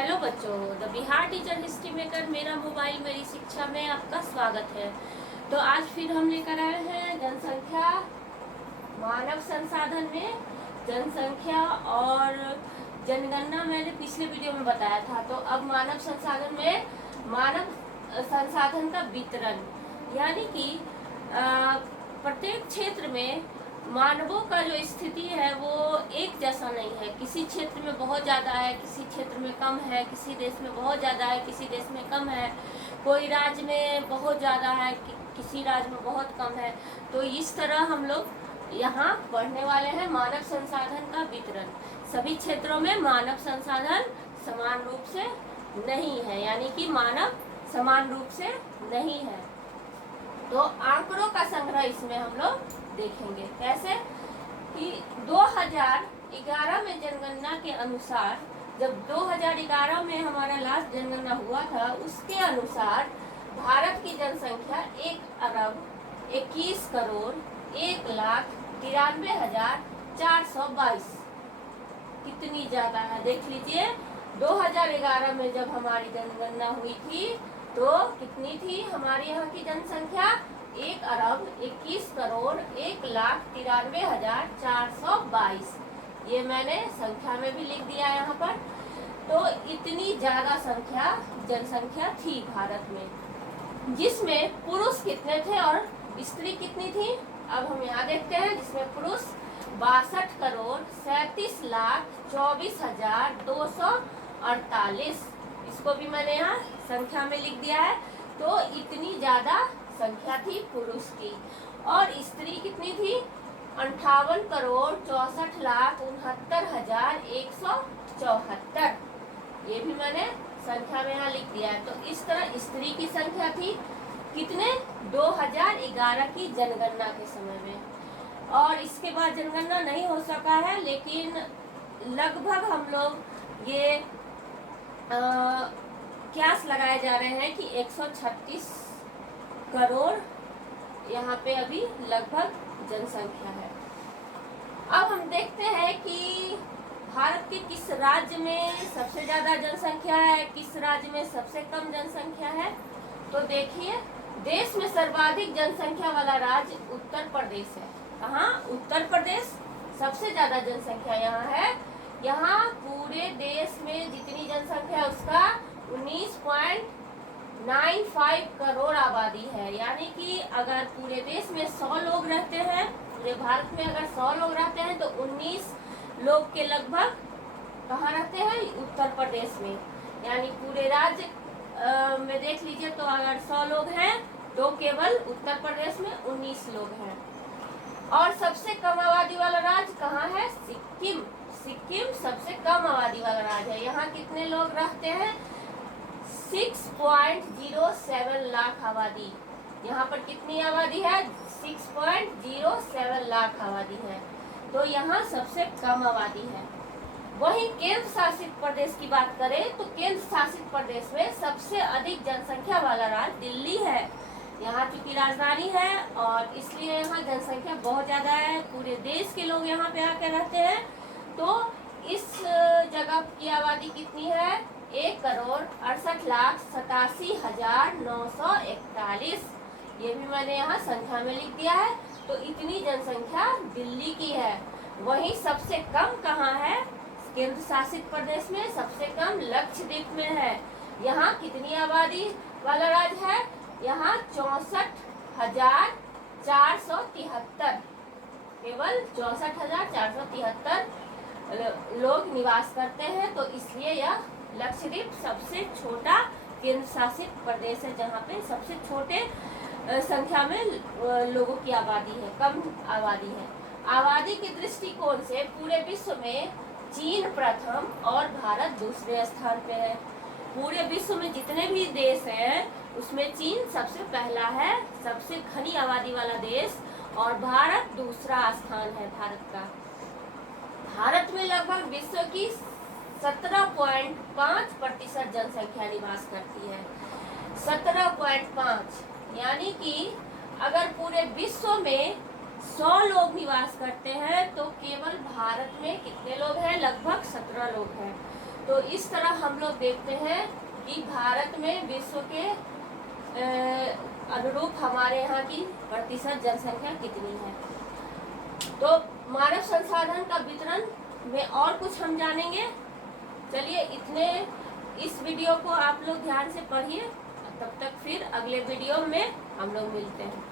Hello बच्चों, the Bihar teacher history maker मेरा mobile मेरी शिक्षा में आपका स्वागत है। तो आज फिर हम लेकर आए हैं जनसंख्या, मानव संसाधन में जनसंख्या और जनगणना। मैंने पिछले वीडियो में बताया था। तो अब मानव संसाधन में मानव संसाधन का वितरण, यानी कि प्रत्येक क्षेत्र में मानवों का जो स्थिति है वो एक जैसा नहीं है। किसी क्षेत्र में बहुत ज़्यादा है, किसी क्षेत्र में कम है, किसी देश में बहुत ज़्यादा है, किसी देश में कम है, कोई राज्य में बहुत ज़्यादा है, किसी राज्य में बहुत कम है। तो इस तरह हम लोग यहाँ पढ़ने वाले हैं मानव संसाधन का वितरण। सभी क्षेत्रों में मानव संसाधन समान रूप से नहीं है, यानी कि मानव समान रूप से नहीं है। तो आंकड़ों का संग्रह इसमें हम लोग देखेंगे। कैसे कि 2011 में जनगणना के अनुसार, जब 2011 में हमारा लास्ट जनगणना हुआ था, उसके अनुसार भारत की जनसंख्या 1,21,01,93,422। कितनी ज्यादा है देख लीजिए। 2011 में जब हमारी जनगणना हुई थी तो कितनी थी हमारे यहाँ की जनसंख्या? 1,21,01,93,422। ये मैंने संख्या में भी लिख दिया यहाँ पर। तो इतनी ज्यादा जनसंख्या थी भारत में, जिसमें पुरुष कितने थे और स्त्री कितनी थी। अब हम यहाँ देखते हैं, जिसमें पुरुष 62,24,24,248। इसको भी मैंने यहाँ संख्या में लिख दिया है। तो इतनी ज्यादा संख्या थी पुरुष की। और स्त्री कितनी थी? 58,64,69,174। ये भी मैंने संख्या में यहाँ लिख दिया है। तो इस तरह स्त्री की संख्या थी कितने? 2011 की जनगणना के समय में। और इसके बाद जनगणना नहीं हो सका है, लेकिन लगभग हम लोग ये क्यास लगाए जा रहे हैं कि 136 करोड़ यहाँ पे अभी लगभग जनसंख्या है। अब हम देखते हैं कि भारत के किस राज्य में सबसे ज्यादा जनसंख्या है, किस राज्य में सबसे कम जनसंख्या है। तो देखिए, देश में सर्वाधिक जनसंख्या वाला राज्य उत्तर प्रदेश है। कहाँ? उत्तर प्रदेश सबसे ज्यादा जनसंख्या यहाँ है। यहाँ पूरे देश में जितनी जनसंख्या है उसका 19.95 करोड़ आबादी है। यानी कि अगर पूरे देश में 100 लोग रहते हैं, पूरे भारत में अगर 100 लोग रहते हैं तो 19 लोग के लगभग कहाँ रहते हैं? उत्तर प्रदेश में। यानी पूरे राज्य में देख लीजिए, तो अगर 100 लोग हैं तो केवल उत्तर प्रदेश में 19 लोग हैं। और सबसे कम आबादी वाला राज्य कहाँ है? सिक्किम। सिक्किम सबसे कम आबादी वाला राज्य है। यहाँ कितने लोग रहते हैं? 6.07 लाख आबादी। यहाँ पर कितनी आबादी है? 6.07 लाख आबादी है। तो यहाँ सबसे कम आबादी है। वहीं केंद्र शासित प्रदेश की बात करें तो केंद्र शासित प्रदेश में सबसे अधिक जनसंख्या वाला राज्य दिल्ली है। यहाँ चूंकि राजधानी है और इसलिए यहाँ जनसंख्या बहुत ज्यादा है। पूरे देश के लोग यहाँ पे आके रहते हैं। तो इस जगह की आबादी कितनी है? 1,68,87,941। ये भी मैंने यहाँ संख्या में लिख दिया है। तो इतनी जनसंख्या दिल्ली की है। वहीं सबसे कम कहाँ है? केंद्र शासित प्रदेश में सबसे कम लक्षद्वीप में है। यहाँ कितनी आबादी वाला राज्य है? यहाँ 64,473, केवल 64,473 लोग निवास करते हैं। तो इसलिए यह लक्षद्वीप सबसे छोटा केंद्र शासित प्रदेश है, जहाँ पे सबसे छोटे संख्या में लोगों की आबादी है, कम आबादी है। आबादी के दृष्टिकोण से पूरे विश्व में चीन प्रथम और भारत दूसरे स्थान पे है। पूरे विश्व में जितने भी देश हैं उसमें चीन सबसे पहला है, सबसे घनी आबादी वाला देश, और भारत दूसरा स्थान है भारत का। भारत में लगभग विश्व की 17.5% जनसंख्या निवास करती है। 17.5, यानी कि अगर पूरे विश्व में 100 लोग निवास करते हैं तो केवल भारत में कितने लोग हैं? लगभग 17 लोग हैं। तो इस तरह हम लोग देखते हैं कि भारत में विश्व के अनुरूप हमारे यहाँ की प्रतिशत जनसंख्या कितनी है। तो मानव संसाधन का वितरण में और कुछ हम जानेंगे। चलिए इतने इस वीडियो को आप लोग ध्यान से पढ़िए, तब तक फिर अगले वीडियो में हम लोग मिलते हैं।